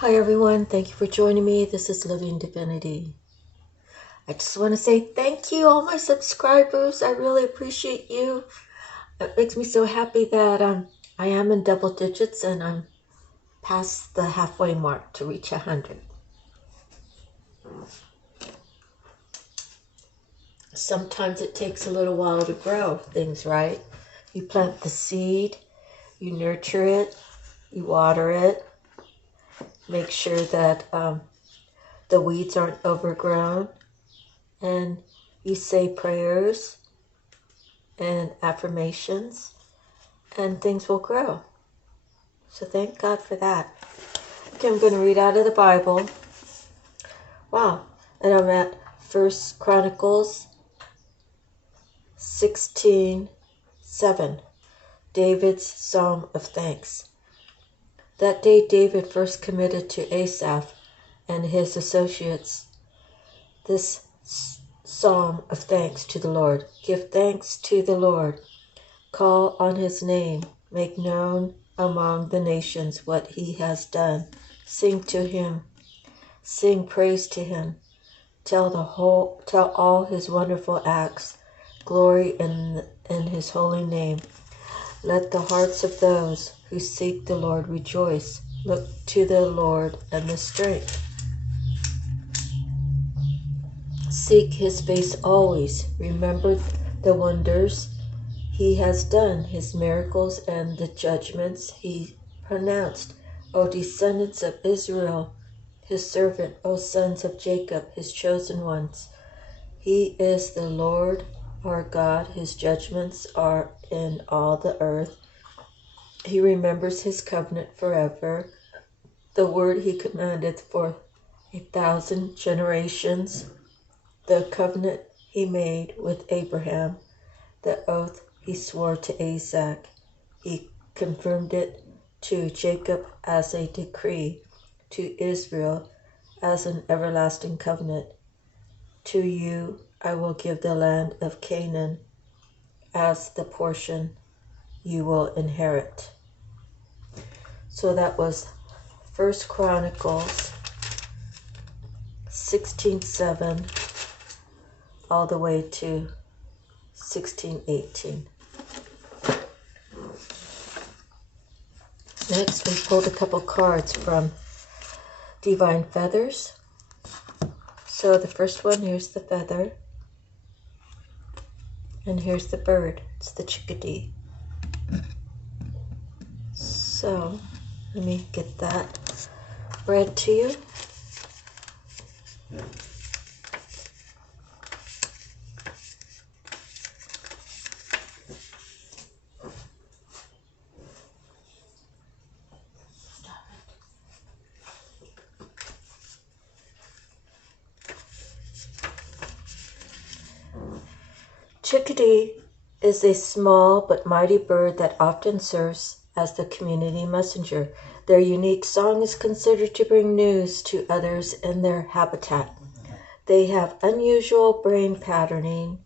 Hi everyone, thank you for joining me. This is Living Divinity. I just want to say thank you, all my subscribers. I really appreciate you. It makes me so happy that I am in double digits and I'm past the halfway mark to reach 100. Sometimes it takes a little while to grow things, right? You plant the seed, you nurture it, you water it, make sure that the weeds aren't overgrown, and you say prayers and affirmations, and things will grow. So thank God for that. Okay, I'm going to read out of the Bible. Wow. And I'm at 1 Chronicles 16:7. David's Psalm of Thanks. That day David first committed to Asaph and his associates this psalm of thanks to the Lord. Give thanks to the Lord. Call on his name. Make known among the nations what he has done. Sing to him. Sing praise to him. Tell all his wonderful acts. Glory in his holy name. Let the hearts of those who seek the Lord rejoice. Look to the Lord and the strength. Seek his face always. Remember the wonders he has done, his miracles and the judgments he pronounced. O descendants of Israel, his servant, O sons of Jacob, his chosen ones. He is the Lord our God. His judgments are in all the earth. He remembers his covenant forever, the word he commanded for 1,000 generations, the covenant he made with Abraham, the oath he swore to Isaac. He confirmed it to Jacob as a decree, to Israel as an everlasting covenant. To you I will give the land of Canaan as the portion you will inherit. So that was 1 Chronicles 16:7 all the way to 16:18. Next, we pulled a couple cards from Divine Feathers. So the first one, here's the feather. And here's the bird. It's the chickadee. So let me get that read to you. Chickadee is a small but mighty bird that often serves as the community messenger. Their unique song is considered to bring news to others in their habitat. They have unusual brain patterning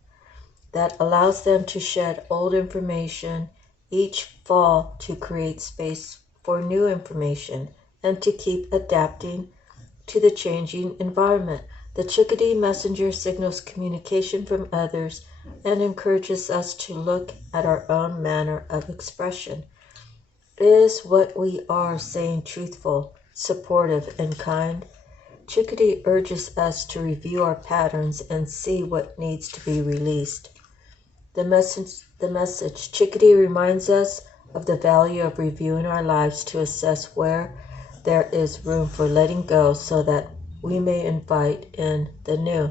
that allows them to shed old information each fall to create space for new information and to keep adapting to the changing environment. The chickadee messenger signals communication from others and encourages us to look at our own manner of expression. Is what we are saying truthful, supportive, and kind? Chickadee urges us to review our patterns and see what needs to be released. The message. Chickadee reminds us of the value of reviewing our lives to assess where there is room for letting go so that we may invite in the new.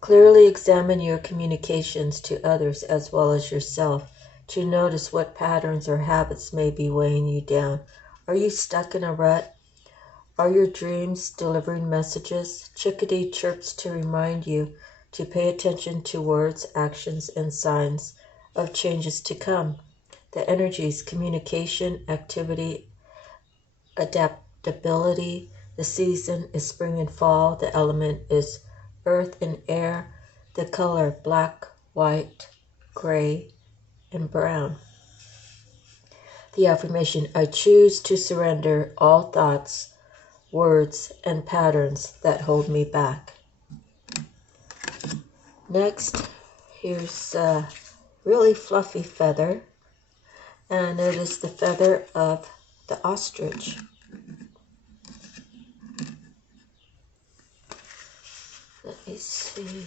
Clearly examine your communications to others as well as yourself to notice what patterns or habits may be weighing you down. Are you stuck in a rut? Are your dreams delivering messages? Chickadee chirps to remind you to pay attention to words, actions, and signs of changes to come. The energies, communication, activity, adaptability. The season is spring and fall. The element is earth and air. The color black, white, gray, and brown. The affirmation, I choose to surrender all thoughts words, and patterns that hold me back. Next, here's a really fluffy feather, and it is the feather of the ostrich. Let me see.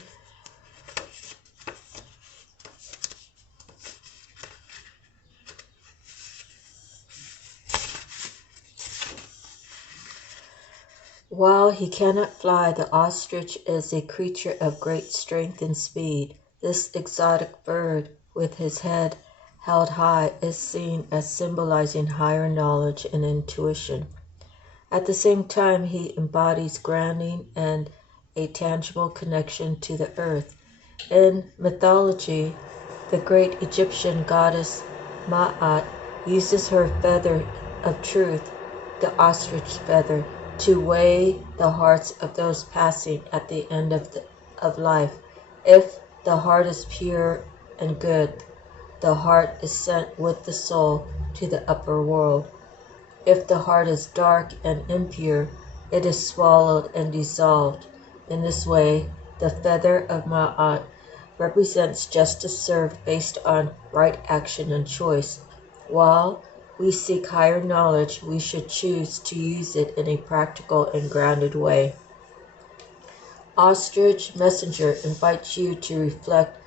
While he cannot fly, the ostrich is a creature of great strength and speed. This exotic bird, with his head held high, is seen as symbolizing higher knowledge and intuition. At the same time, he embodies grounding and a tangible connection to the earth. In mythology, the great Egyptian goddess Ma'at uses her feather of truth, the ostrich feather, to weigh the hearts of those passing at the end of life. If the heart is pure and good, the heart is sent with the soul to the upper world. If the heart is dark and impure, it is swallowed and dissolved. In this way, the feather of Ma'at represents justice served based on right action and choice. While we seek higher knowledge, we should choose to use it in a practical and grounded way. Ostrich Messenger invites you to reflect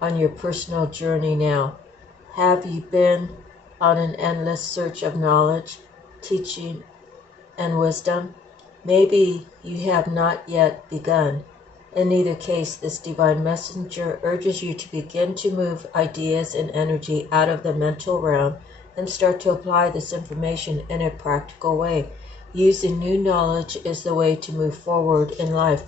on your personal journey now. Have you been on an endless search of knowledge, teaching, and wisdom? Maybe you have not yet begun. In either case, this divine messenger urges you to begin to move ideas and energy out of the mental realm and start to apply this information in a practical way. Using new knowledge is the way to move forward in life.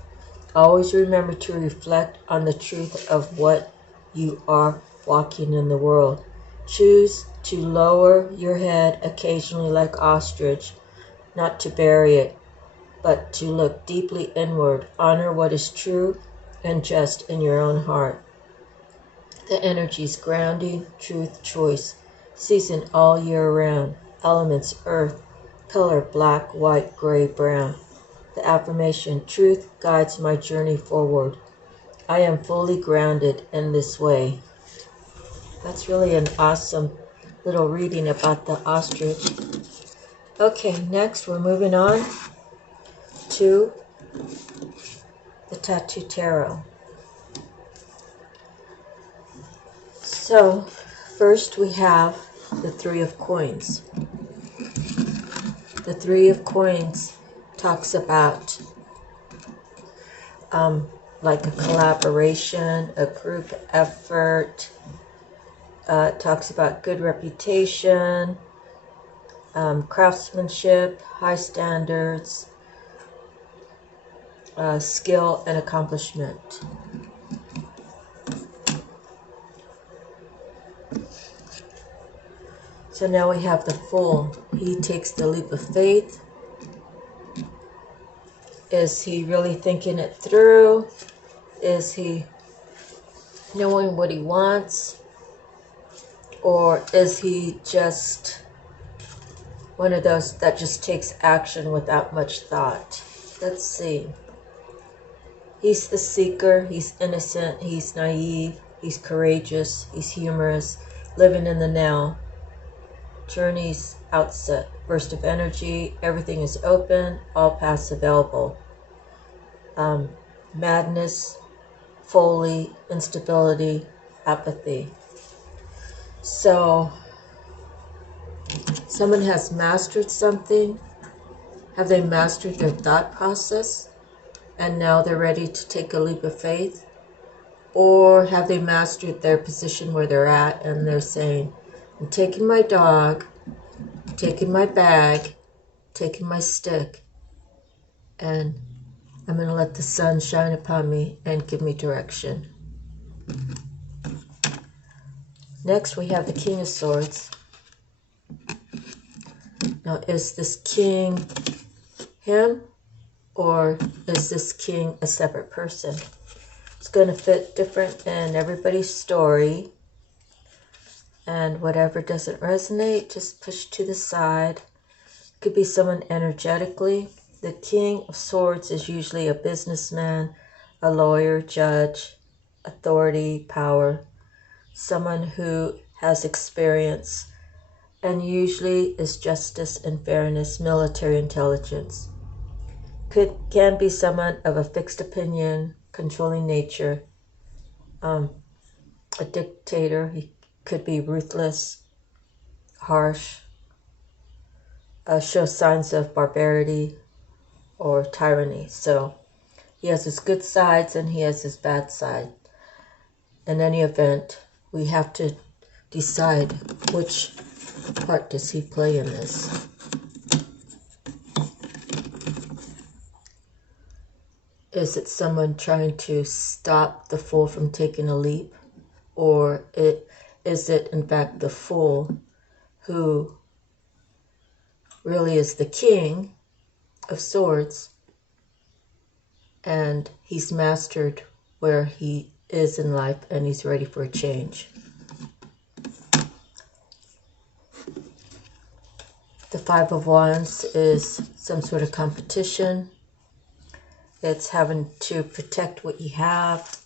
Always remember to reflect on the truth of what you are walking in the world. Choose to lower your head occasionally like ostrich, not to bury it, but to look deeply inward. Honor what is true and just in your own heart. The energies grounding, truth, choice. Season all year round. Elements earth. Color black, white, gray, brown. The affirmation, truth guides my journey forward. I am fully grounded in this way. That's really an awesome little reading about the ostrich. Okay, next we're moving on to the Tattoo Tarot. So, first we have the Three of Coins. The Three of Coins talks about like a collaboration, a group effort. Talks about good reputation, craftsmanship, high standards, skill and accomplishment. So now we have the Fool. He takes the leap of faith. Is he really thinking it through? Is he knowing what he wants? Or is he just one of those that just takes action without much thought? Let's see. He's the seeker. He's innocent. He's naive. He's courageous. He's humorous. Living in the now. Journey's outset. Burst of energy. Everything is open. All paths available. Madness. Folly. Instability. Apathy. So, someone has mastered something. Have they mastered their thought process? And now they're ready to take a leap of faith? Or have they mastered their position where they're at and they're saying, I'm taking my dog, taking my bag, taking my stick, and I'm going to let the sun shine upon me and give me direction. Next we have the King of Swords. Now is this king him, or is this king a separate person? It's going to fit different in everybody's story. And whatever doesn't resonate, just push to the side. Could be someone energetically. The King of Swords is usually a businessman, a lawyer, judge, authority, power, someone who has experience, and usually is justice and fairness, military intelligence. Can be someone of a fixed opinion, controlling nature, a dictator. He could be ruthless, harsh, show signs of barbarity or tyranny. So he has his good sides and he has his bad side. In any event, we have to decide which part does he play in this. Is it someone trying to stop the fool from taking a leap? Or is it in fact the fool who really is the king of swords and he's mastered where he is in life and he's ready for a change? The Five of Wands is some sort of competition. It's having to protect what you have.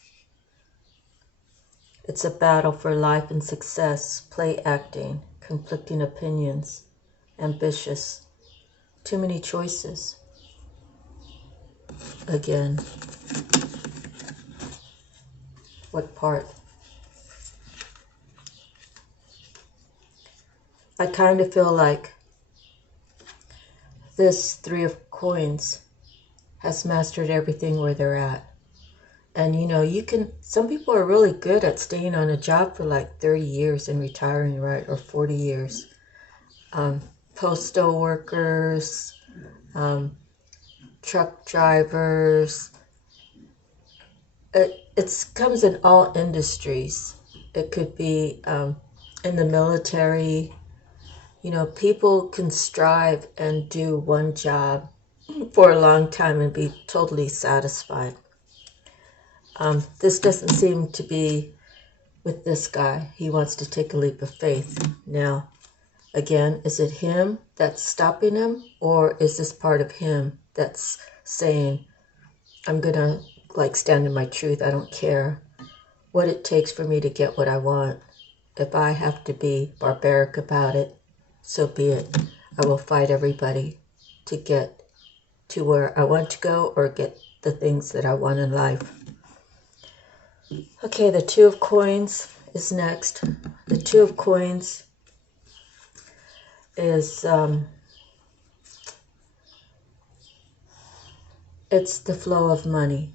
It's a battle for life and success, play acting, conflicting opinions, ambitious, too many choices. Again, what part? I kind of feel like this Three of Coins has mastered everything where they're at. And you know, some people are really good at staying on a job for like 30 years and retiring, right? Or 40 years. Postal workers, truck drivers. It comes in all industries. It could be in the military. You know, people can strive and do one job for a long time and be totally satisfied. This doesn't seem to be with this guy. He wants to take a leap of faith. Now, again, is it him that's stopping him, or is this part of him that's saying, I'm going to stand in my truth. I don't care what it takes for me to get what I want. If I have to be barbaric about it, so be it. I will fight everybody to get to where I want to go or get the things that I want in life. Okay, the Two of Coins is next. The Two of Coins is, it's the flow of money.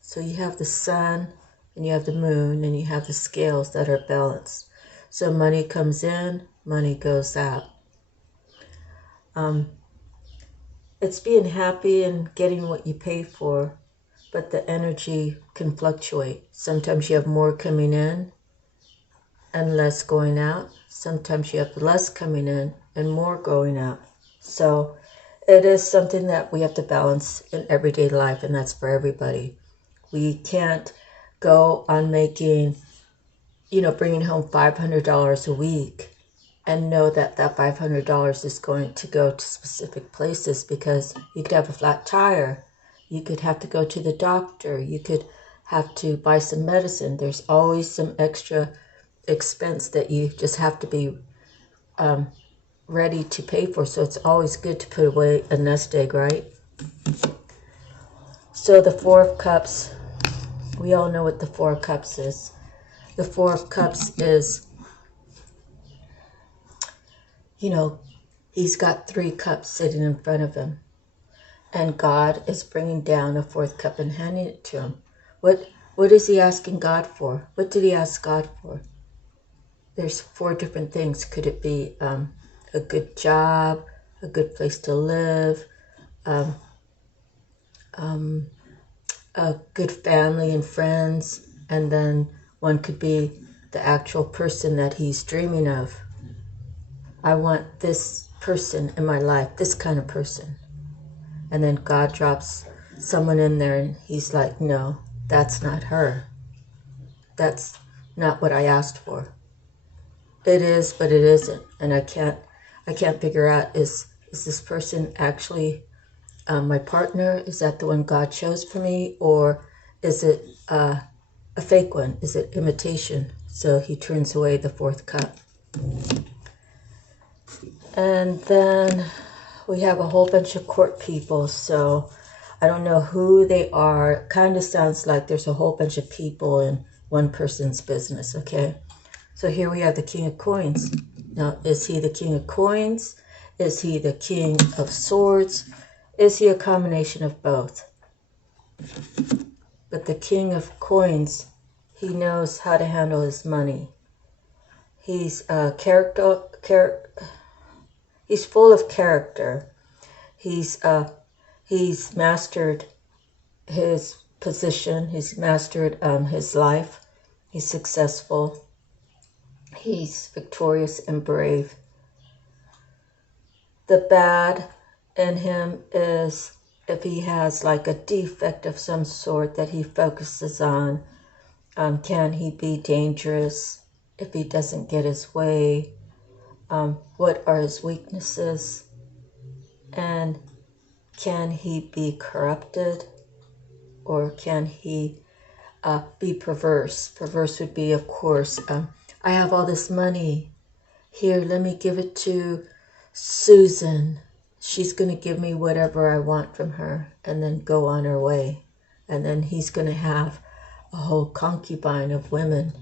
So you have the sun and you have the moon and you have the scales that are balanced. So money comes in, money goes out. It's being happy and getting what you pay for, but the energy can fluctuate. Sometimes you have more coming in and less going out. Sometimes you have less coming in and more going out. So it is something that we have to balance in everyday life, and that's for everybody. We can't go on making, bringing home $500 a week and know that that $500 is going to go to specific places, because you could have a flat tire. You could have to go to the doctor. You could have to buy some medicine. There's always some extra expense that you just have to be ready to pay for. So it's always good to put away a nest egg, right? So the Four of Cups, we all know what the Four of Cups is. The Four of Cups is, he's got 3 cups sitting in front of him. And God is bringing down a 4th cup and handing it to him. What is he asking God for? What did he ask God for? There's 4 different things. Could it be a good job, a good place to live, a good family and friends, and then one could be the actual person that he's dreaming of. I want this person in my life, this kind of person. And then God drops someone in there and he's like, no, that's not her. That's not what I asked for. It is, but it isn't. And I can't figure out, is this person actually my partner? Is that the one God chose for me? Or is it a fake one? Is it imitation? So he turns away the fourth cup. And then we have a whole bunch of court people. So I don't know who they are. Kind of sounds like there's a whole bunch of people in one person's business, okay? So here we have the King of Coins. Now, is he the King of Coins? Is he the King of Swords? Is he a combination of both? But the King of Coins, he knows how to handle his money. He's he's full of character. He's mastered his position. He's mastered his life. He's successful. He's victorious and brave. The bad in him is if he has like a defect of some sort that he focuses on. Can he be dangerous if he doesn't get his way? What are his weaknesses? And can he be corrupted? Or can he be perverse? Perverse would be, of course, I have all this money. Here, let me give it to Susan. She's going to give me whatever I want from her and then go on her way. And then he's going to have a whole concubine of women.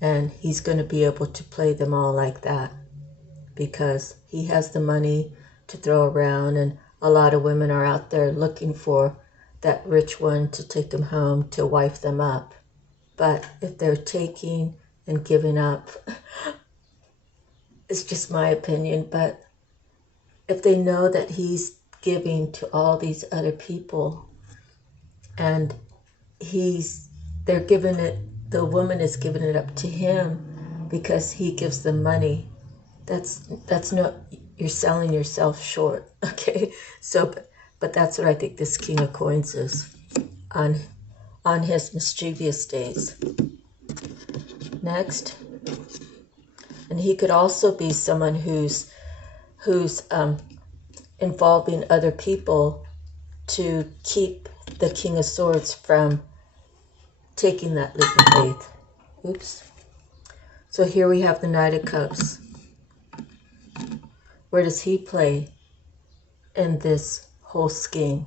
And he's going to be able to play them all like that because he has the money to throw around, and a lot of women are out there looking for that rich one to take them home to wife them up. But if they're taking and giving up, it's just my opinion, but if they know that he's giving to all these other people and they're giving it, the woman is giving it up to him because he gives them money, that's not, you're selling yourself short, okay? So, but that's what I think this King of Coins is on his mischievous days. Next, and he could also be someone who's involving other people to keep the King of Swords from taking that leap of faith. Oops. So here we have the Knight of Cups. Where does he play in this whole scheme?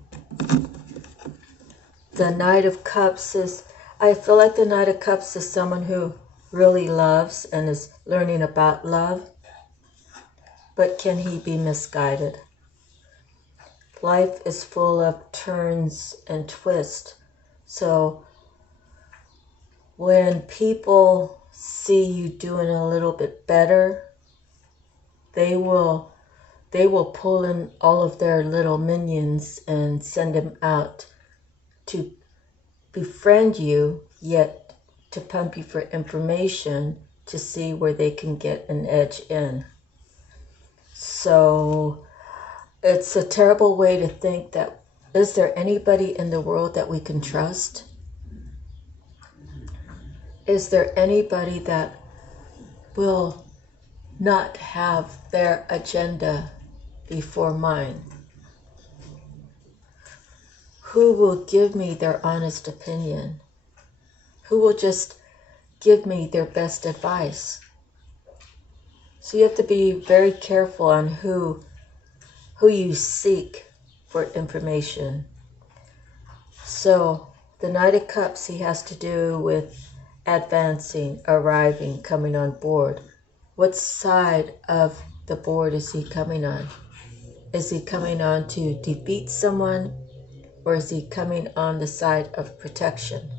The Knight of Cups is, I feel like the Knight of Cups is someone who really loves and is learning about love. But can he be misguided? Life is full of turns and twists. So when people see you doing a little bit better, they will pull in all of their little minions and send them out to befriend you, yet to pump you for information to see where they can get an edge in. So it's a terrible way to think that, is there anybody in the world that we can trust? Is there anybody that will not have their agenda before mine? Who will give me their honest opinion? Who will just give me their best advice? So you have to be very careful on who you seek for information. So the Knight of Cups, he has to do with advancing, arriving, coming on board. What side of the board is he coming on? Is he coming on to defeat someone, or is he coming on the side of protection?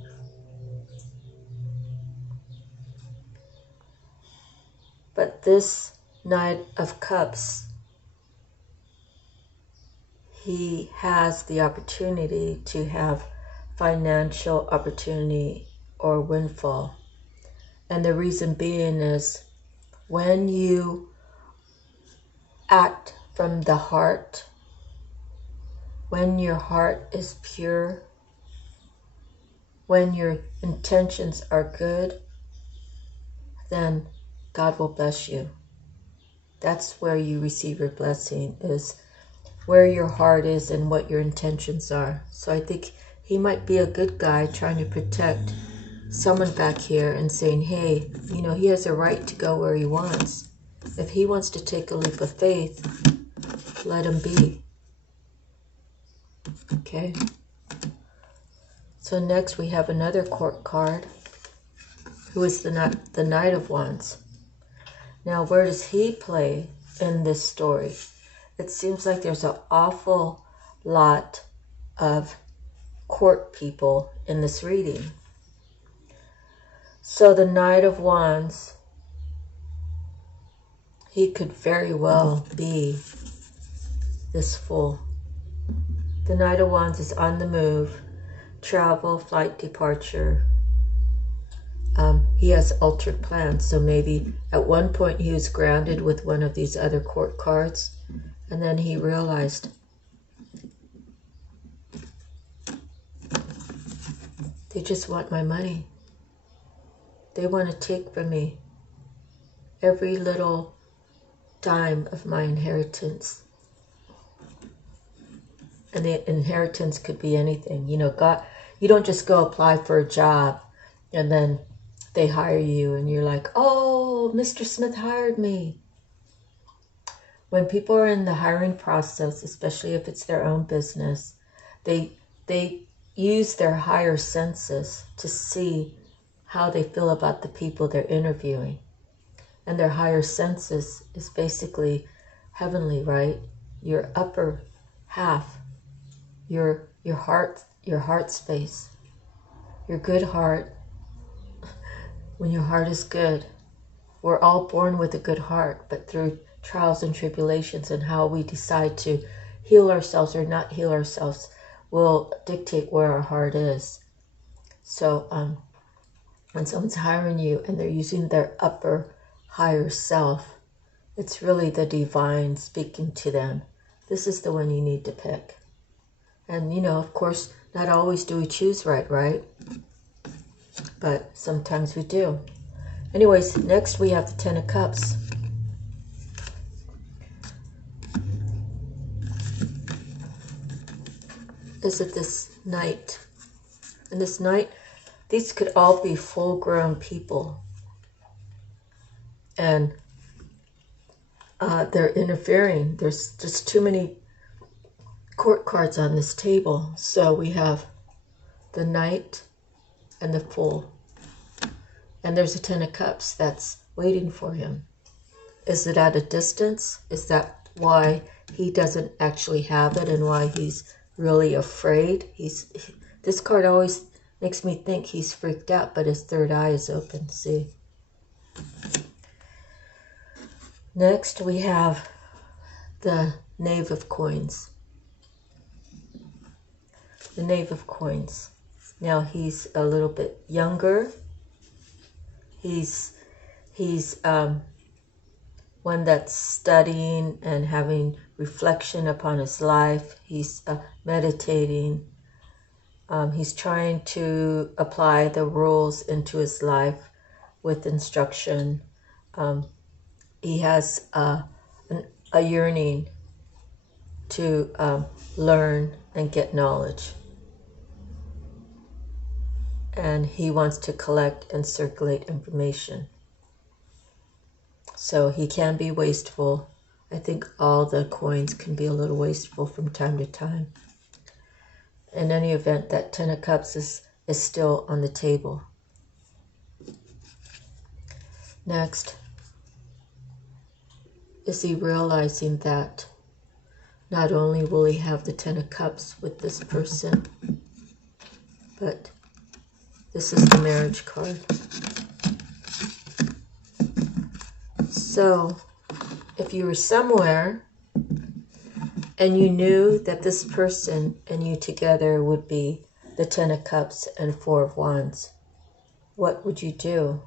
But this Knight of Cups, he has the opportunity to have financial opportunity or windfall. And the reason being is when you act from the heart, when your heart is pure, when your intentions are good, then God will bless you. That's where you receive your blessing, is where your heart is and what your intentions are. So I think he might be a good guy trying to protect someone back here and saying, hey, you know, he has a right to go where he wants. If he wants to take a leap of faith, let him be. Okay. So next we have another court card, who is the Knight of Wands. Now, where does he play in this story? It seems like there's an awful lot of court people in this reading. So the Knight of Wands, he could very well be this Fool. The Knight of Wands is on the move, travel, flight, departure. He has altered plans, so maybe at one point he was grounded with one of these other court cards, and then he realized they just want my money. They want to take from me every little dime of my inheritance. And the inheritance could be anything. You know, God, you don't just go apply for a job and then they hire you and you're like, oh, Mr. Smith hired me. When people are in the hiring process, especially if it's their own business, they use their higher senses to see how they feel about the people they're interviewing. And their higher senses is basically heavenly, right? Your upper half, your heart space, your good heart. When your heart is good, we're all born with a good heart, but through trials and tribulations and how we decide to heal ourselves or not heal ourselves will dictate where our heart is. So when someone's hiring you and they're using their upper higher self, it's really the divine speaking to them. This is the one you need to pick. And you know, of course, not always do we choose right? But sometimes we do. Anyways, next we have the Ten of Cups. Is it this Knight? And this Knight, these could all be full-grown people. And they're interfering. There's just too many court cards on this table. So we have the Knight and the Fool. And there's a Ten of Cups that's waiting for him. Is it at a distance? Is that why he doesn't actually have it and why he's really afraid? This card always makes me think he's freaked out, but his third eye is open. See? Next we have the Knave of Coins. The Knave of Coins. Now he's a little bit younger. He's one that's studying and having reflection upon his life. He's meditating. He's trying to apply the rules into his life with instruction. He has a yearning to learn and get knowledge. And he wants to collect and circulate information. So he can be wasteful. I think all the coins can be a little wasteful from time to time. In any event, that Ten of Cups is still on the table. Next, is he realizing that not only will he have the Ten of Cups with this person, but this is the Marriage card. So, if you were somewhere and you knew that this person and you together would be the Ten of Cups and Four of Wands, what would you do?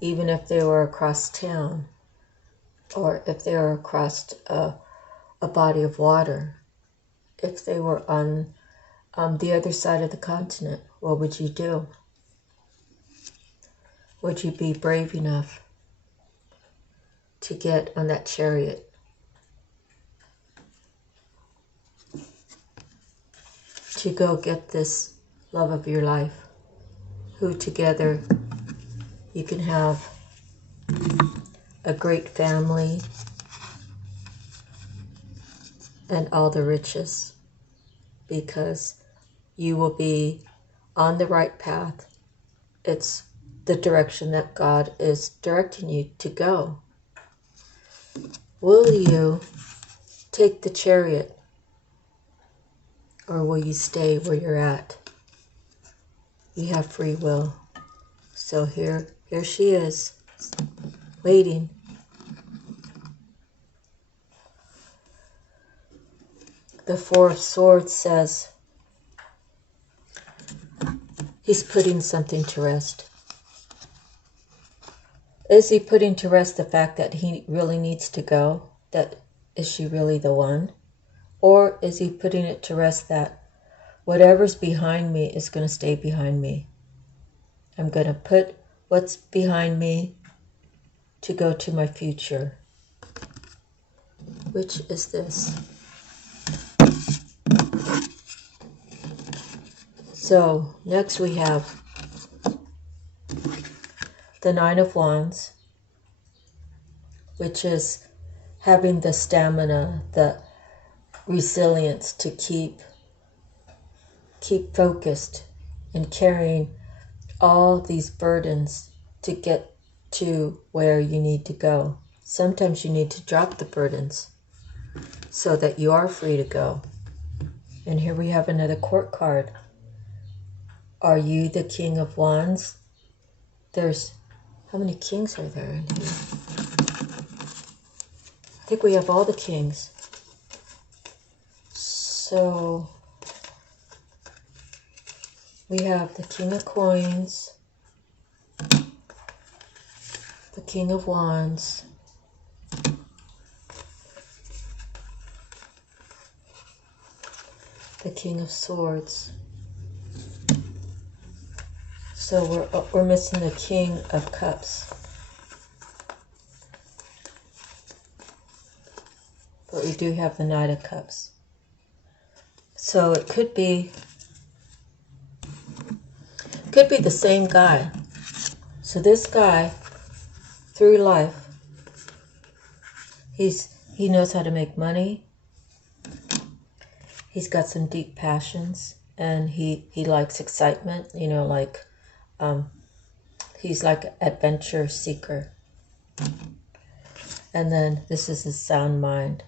Even if they were across town, or if they were across a body of water, if they were on the other side of the continent, what would you do? Would you be brave enough to get on that chariot to go get this love of your life, who together you can have a great family and all the riches, because you will be on the right path. It's the direction that God is directing you to go. Will you take the chariot, or will you stay where you're at? You have free will. So here she is, waiting. The Four of Swords says he's putting something to rest. Is he putting to rest the fact that he really needs to go? That is she really the one? Or is he putting it to rest that whatever's behind me is going to stay behind me? I'm going to put what's behind me to go to my future. Which is this? So next we have the Nine of Wands, which is having the stamina, the resilience to keep focused and carrying all these burdens to get to where you need to go. Sometimes you need to drop the burdens so that you are free to go. And here we have another court card. Are you the King of Wands? There's, how many kings are there in here? I think we have all the kings. So we have the King of Coins, the King of Wands, the King of Swords. So we're missing the King of Cups. But we do have the Knight of Cups. So it could be the same guy. So this guy, through life, he knows how to make money. He's got some deep passions, and he likes excitement, you know, like he's like an adventure seeker. And then this is his sound mind.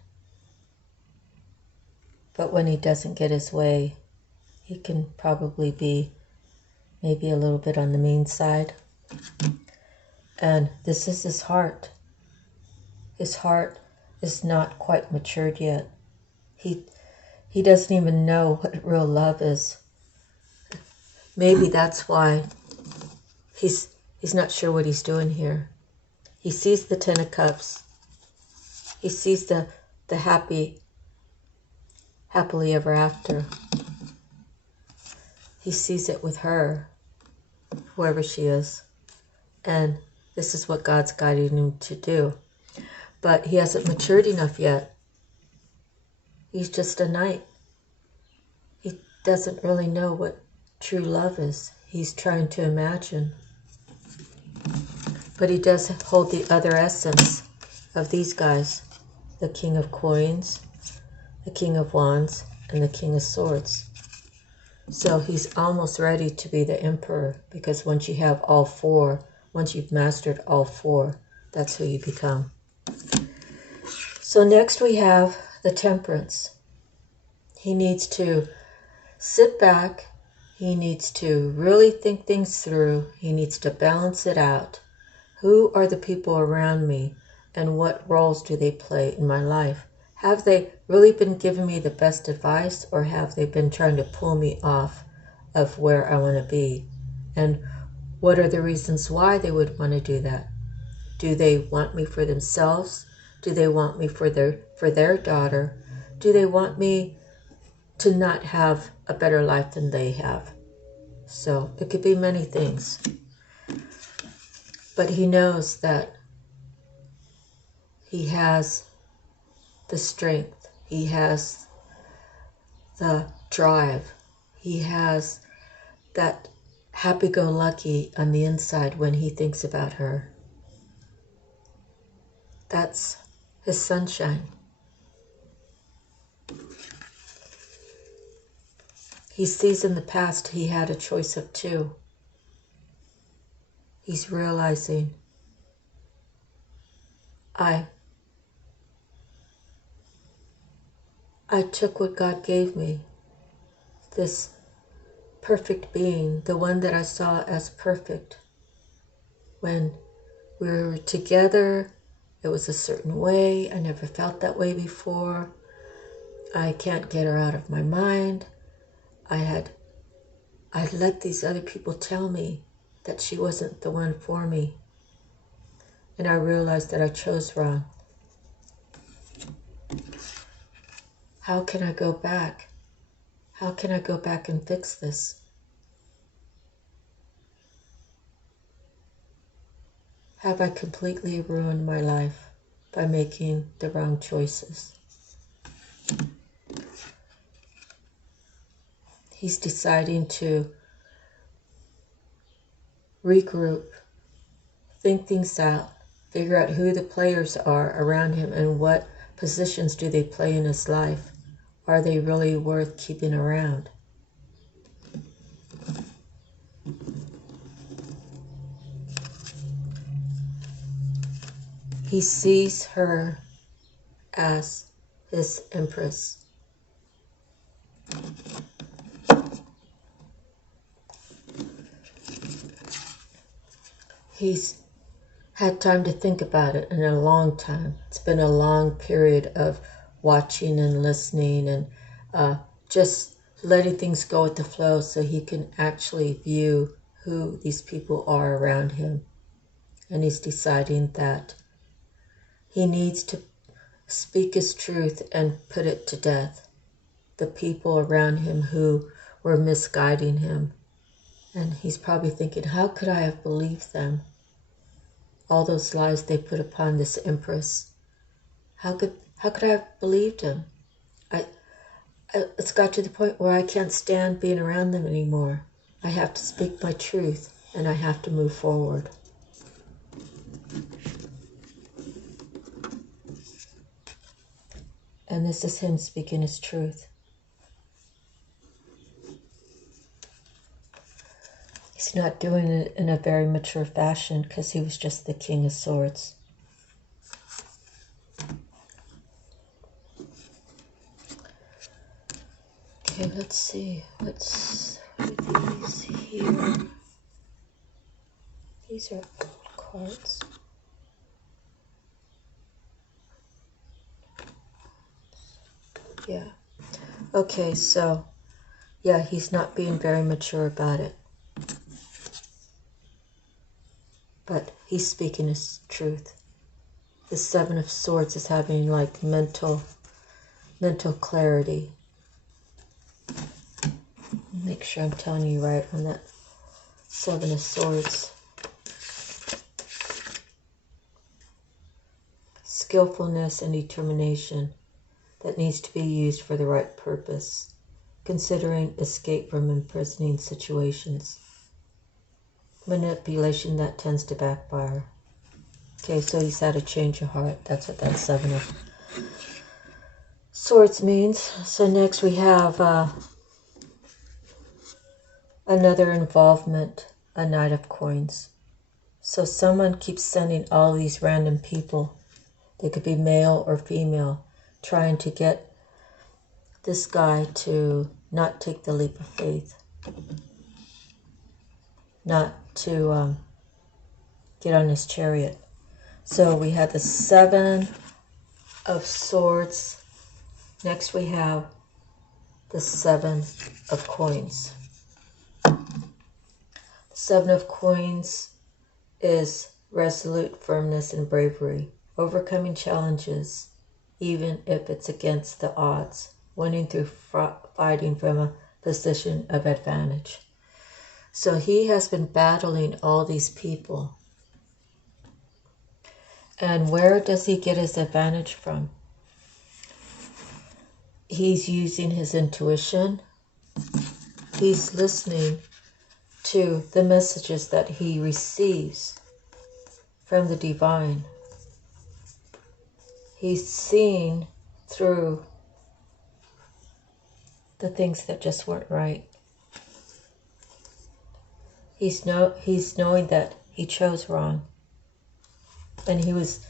But when he doesn't get his way, he can probably be maybe a little bit on the mean side. And this is his heart. His heart is not quite matured yet. He doesn't even know what real love is. Maybe that's why he's not sure what he's doing here. He sees the Ten of Cups. He sees the happily ever after. He sees it with her, whoever she is. And this is what God's guiding him to do. But he hasn't matured enough yet. He's just a knight. He doesn't really know what true love is. He's trying to imagine. But he does hold the other essence of these guys. The King of Coins, the King of Wands, and the King of Swords. So he's almost ready to be the Emperor, because once you have all four, once you've mastered all four, that's who you become. So next we have the Temperance. He needs to sit back. He needs to really think things through. He needs to balance it out. Who are the people around me, and what roles do they play in my life? Have they really been giving me the best advice, or have they been trying to pull me off of where I want to be? And what are the reasons why they would want to do that? Do they want me for themselves? Do they want me for their daughter? Do they want me to not have a better life than they have? So it could be many things. But he knows that he has the strength. He has the drive he has that happy-go-lucky on the inside when he thinks about her. That's his sunshine. He sees in the past he had a choice of two. He's realizing, I took what God gave me, this perfect being, the one that I saw as perfect. When we were together, it was a certain way. I never felt that way before. I can't get her out of my mind. I'd let these other people tell me that she wasn't the one for me. And I realized that I chose wrong. How can I go back? How can I go back and fix this? Have I completely ruined my life by making the wrong choices? He's deciding to regroup, think things out, figure out who the players are around him and what positions do they play in his life. Are they really worth keeping around? He sees her as his empress. He's had time to think about it in a long time. It's been a long period of watching and listening and just letting things go with the flow so he can actually view who these people are around him. And he's deciding that he needs to speak his truth and put it to death. The people around him who were misguiding him. And he's probably thinking, how could I have believed them? All those lies they put upon this empress. How could I have believed him? It's got to the point where I can't stand being around them anymore. I have to speak my truth and I have to move forward. And this is him speaking his truth. He's not doing it in a very mature fashion because he was just the King of Swords. Okay, let's see. What are these here? These are old cards. Yeah. Okay, so, yeah, he's not being very mature about it. But he's speaking his truth. The Seven of Swords is having like mental clarity. Make sure I'm telling you right on that Seven of Swords. Skillfulness and determination that needs to be used for the right purpose, considering escape from imprisoning situations. Manipulation that tends to backfire. Okay, so he's had a change of heart. That's what that Seven of Swords means. So next we have another involvement, a Knight of Coins. So someone keeps sending all these random people, they could be male or female, trying to get this guy to not take the leap of faith, not to get on his chariot. So we have the Seven of Swords. Next we have the Seven of Coins. The Seven of Coins is resolute firmness and bravery, overcoming challenges, even if it's against the odds, winning through fighting from a position of advantage. So he has been battling all these people. And where does he get his advantage from? He's using his intuition. He's listening to the messages that he receives from the divine. He's seeing through the things that just weren't right. He's knowing that he chose wrong. And he was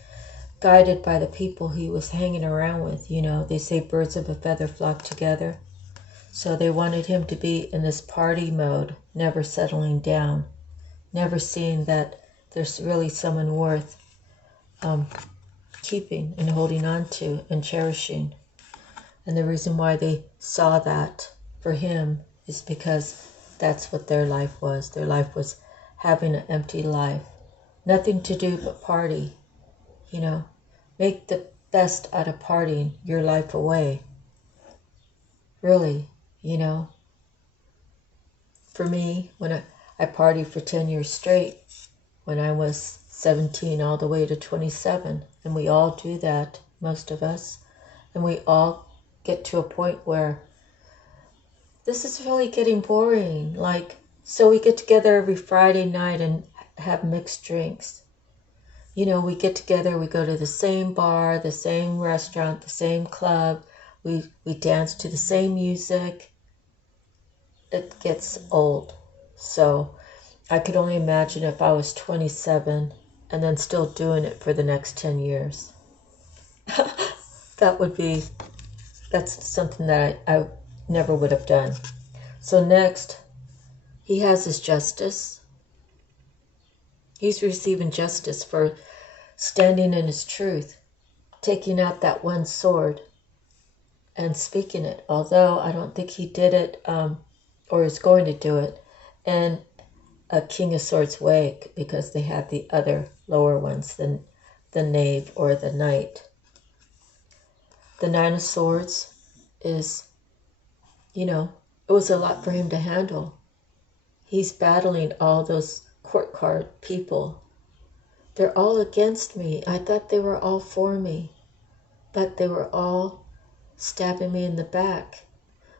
guided by the people he was hanging around with. You know, they say birds of a feather flock together. So they wanted him to be in this party mode, never settling down, never seeing that there's really someone worth keeping and holding on to and cherishing. And the reason why they saw that for him is because that's what their life was. Their life was having an empty life. Nothing to do but party, you know. Make the best out of partying your life away. Really, you know. For me, when I partied for 10 years straight, when I was 17 all the way to 27, and we all do that, most of us, and we all get to a point where this is really getting boring. Like, so we get together every Friday night and have mixed drinks. You know, we get together, we go to the same bar, the same restaurant, the same club, we dance to the same music. It gets old. So I could only imagine if I was 27 and then still doing it for the next 10 years. That's something that I never would have done. So next, he has his justice. He's receiving justice for standing in his truth, taking out that one sword and speaking it. Although I don't think he did it or is going to do it in a King of Swords way, because they had the other lower ones than the Knave or the Knight. The Nine of Swords is, you know, it was a lot for him to handle. He's battling all those court card people. They're all against me. I thought they were all for me, but they were all stabbing me in the back.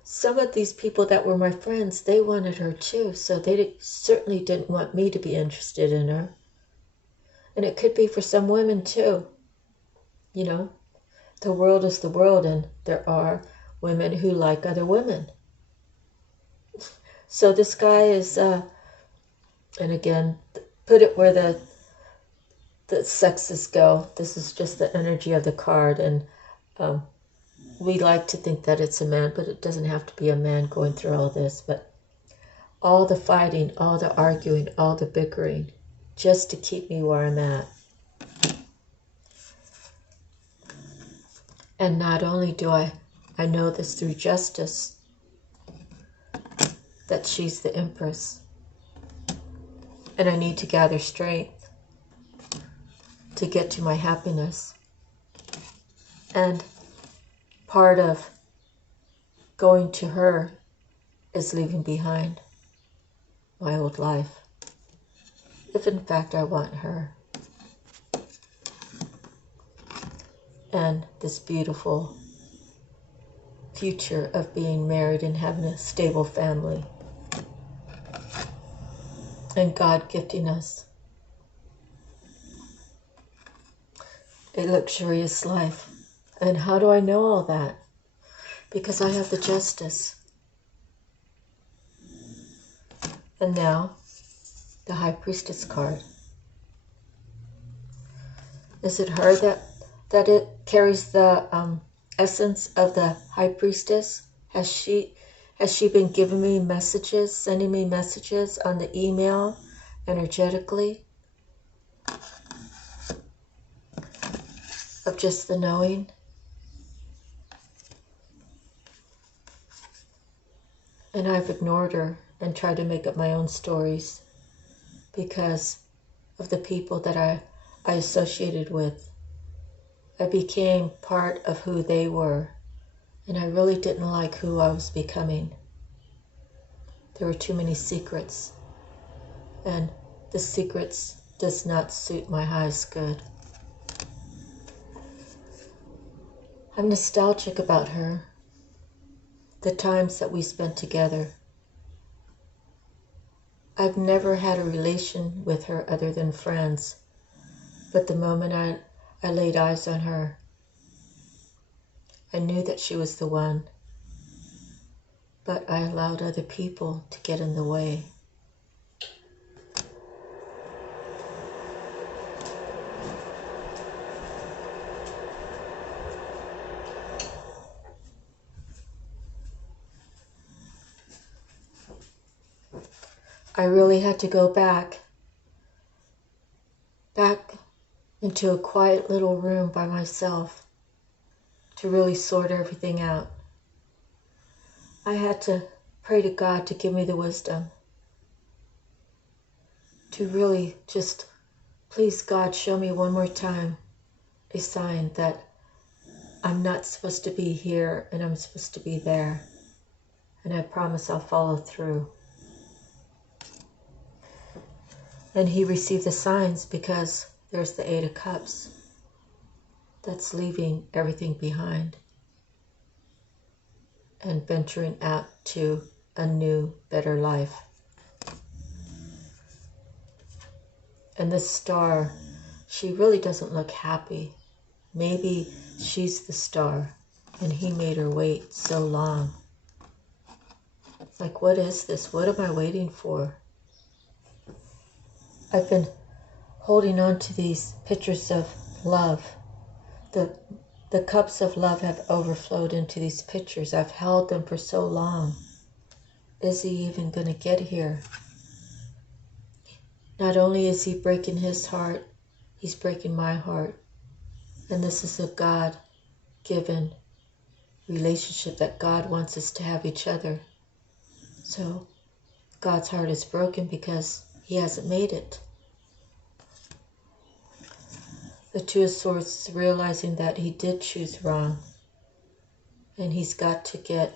Some of these people that were my friends, they wanted her too, so they certainly didn't want me to be interested in her. And it could be for some women too. You know, the world is the world, and there are women who like other women. So this guy is, and again, put it where the sexes go. This is just the energy of the card, and we like to think that it's a man, but it doesn't have to be a man going through all this. But all the fighting, all the arguing, all the bickering, just to keep me where I'm at. And not only do I know this through justice, that she's the Empress. And I need to gather strength to get to my happiness. And part of going to her is leaving behind my old life. If in fact I want her. And this beautiful future of being married and having a stable family. And God gifting us a luxurious life. And how do I know all that? Because I have the justice. And now, the High Priestess card. Is it her that it carries the essence of the High Priestess? Has she been giving me messages, sending me messages on the email energetically? Of just the knowing? And I've ignored her and tried to make up my own stories because of the people that I associated with. I became part of who they were, and I really didn't like who I was becoming. There were too many secrets, and the secrets does not suit my highest good. I'm nostalgic about her, the times that we spent together, I've never had a relation with her other than friends, but the moment I laid eyes on her, I knew that she was the one, but I allowed other people to get in the way. I really had to go back into a quiet little room by myself to really sort everything out. I had to pray to God to give me the wisdom to really just, please God, show me one more time a sign that I'm not supposed to be here and I'm supposed to be there. And I promise I'll follow through. And he received the signs because there's the Eight of Cups. That's leaving everything behind and venturing out to a new, better life. And this star, she really doesn't look happy. Maybe she's the star and he made her wait so long. Like, what is this? What am I waiting for? I've been holding on to these pictures of love. The cups of love have overflowed into these pictures. I've held them for so long. Is he even going to get here? Not only is he breaking his heart, he's breaking my heart. And this is a God-given relationship that God wants us to have each other. So God's heart is broken because he hasn't made it. The Two of Swords is realizing that he did choose wrong. And he's got to get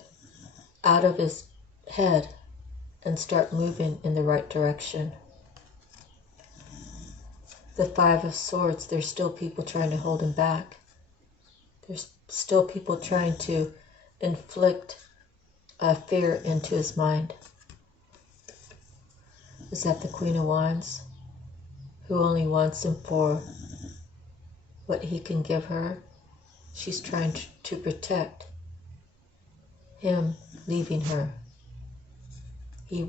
out of his head and start moving in the right direction. The Five of Swords, there's still people trying to hold him back. There's still people trying to inflict fear into his mind. Is that the Queen of Wands, who only wants him for what he can give her? She's trying to protect him leaving her. She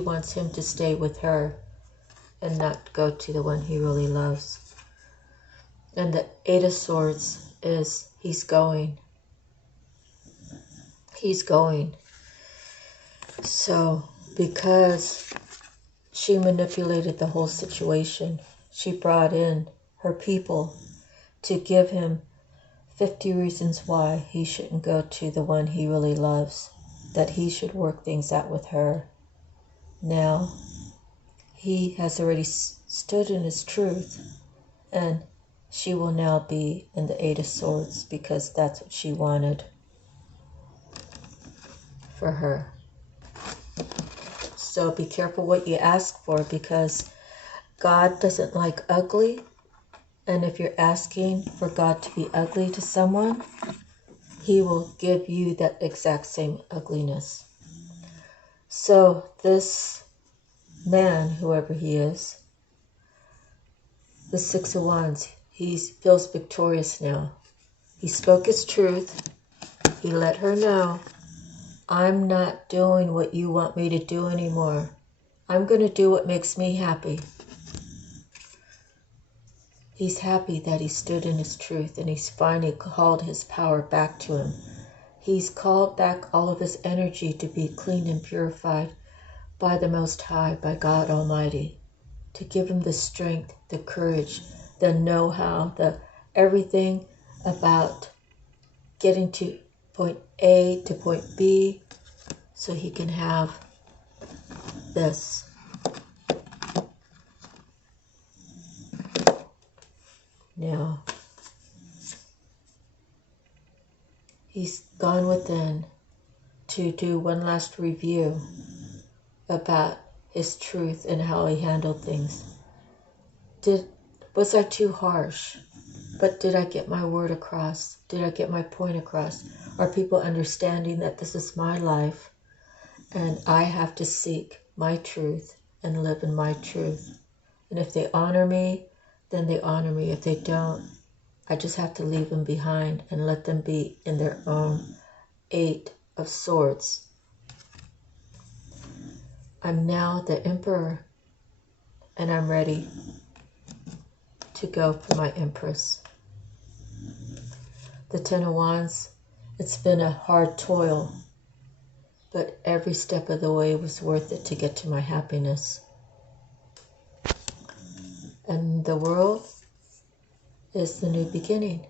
wants him to stay with her and not go to the one he really loves. And the Eight of Swords is he's going. He's going. So because she manipulated the whole situation, she brought in her people to give him 50 reasons why he shouldn't go to the one he really loves, that he should work things out with her. Now, he has already stood in his truth, and she will now be in the Eight of Swords because that's what she wanted for her. So be careful what you ask for, because God doesn't like ugly. And if you're asking for God to be ugly to someone, he will give you that exact same ugliness. So this man, whoever he is, the Six of Wands, he feels victorious now. He spoke his truth. He let her know, I'm not doing what you want me to do anymore. I'm going to do what makes me happy. He's happy that he stood in his truth and he's finally called his power back to him. He's called back all of his energy to be clean and purified by the Most High, by God Almighty, to give him the strength, the courage, the know-how, the everything about getting to point A to point B so he can have this. Now, he's gone within to do one last review about his truth and how he handled things. Was I too harsh? But did I get my word across? Did I get my point across? Are people understanding that this is my life and I have to seek my truth and live in my truth. And if they honor me, then they honor me. If they don't, I just have to leave them behind and let them be in their own Eight of Swords. I'm now the Emperor, and I'm ready to go for my Empress. The Ten of Wands, it's been a hard toil, but every step of the way was worth it to get to my happiness. And the world is the new beginning.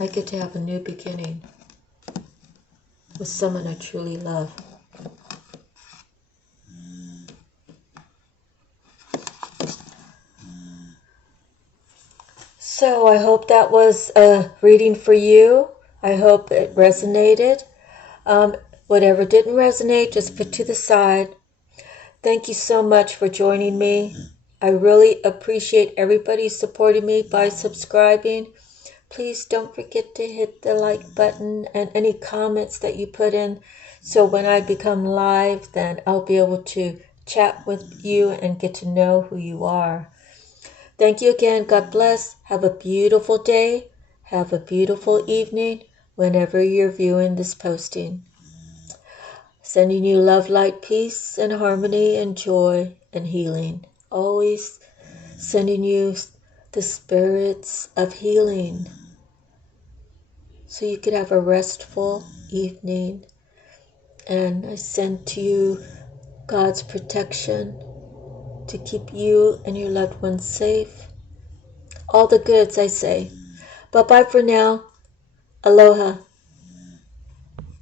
I get to have a new beginning with someone I truly love. So I hope that was a reading for you. I hope it resonated. Whatever didn't resonate, just put to the side. Thank you so much for joining me. I really appreciate everybody supporting me by subscribing. Please don't forget to hit the like button and any comments that you put in, so when I become live, then I'll be able to chat with you and get to know who you are. Thank you again. God bless. Have a beautiful day. Have a beautiful evening whenever you're viewing this posting. Sending you love, light, peace, and harmony, and joy, and healing. Always sending you the spirits of healing, so you could have a restful evening. And I send to you God's protection to keep you and your loved ones safe. All the goods, I say. Bye-bye for now. Aloha.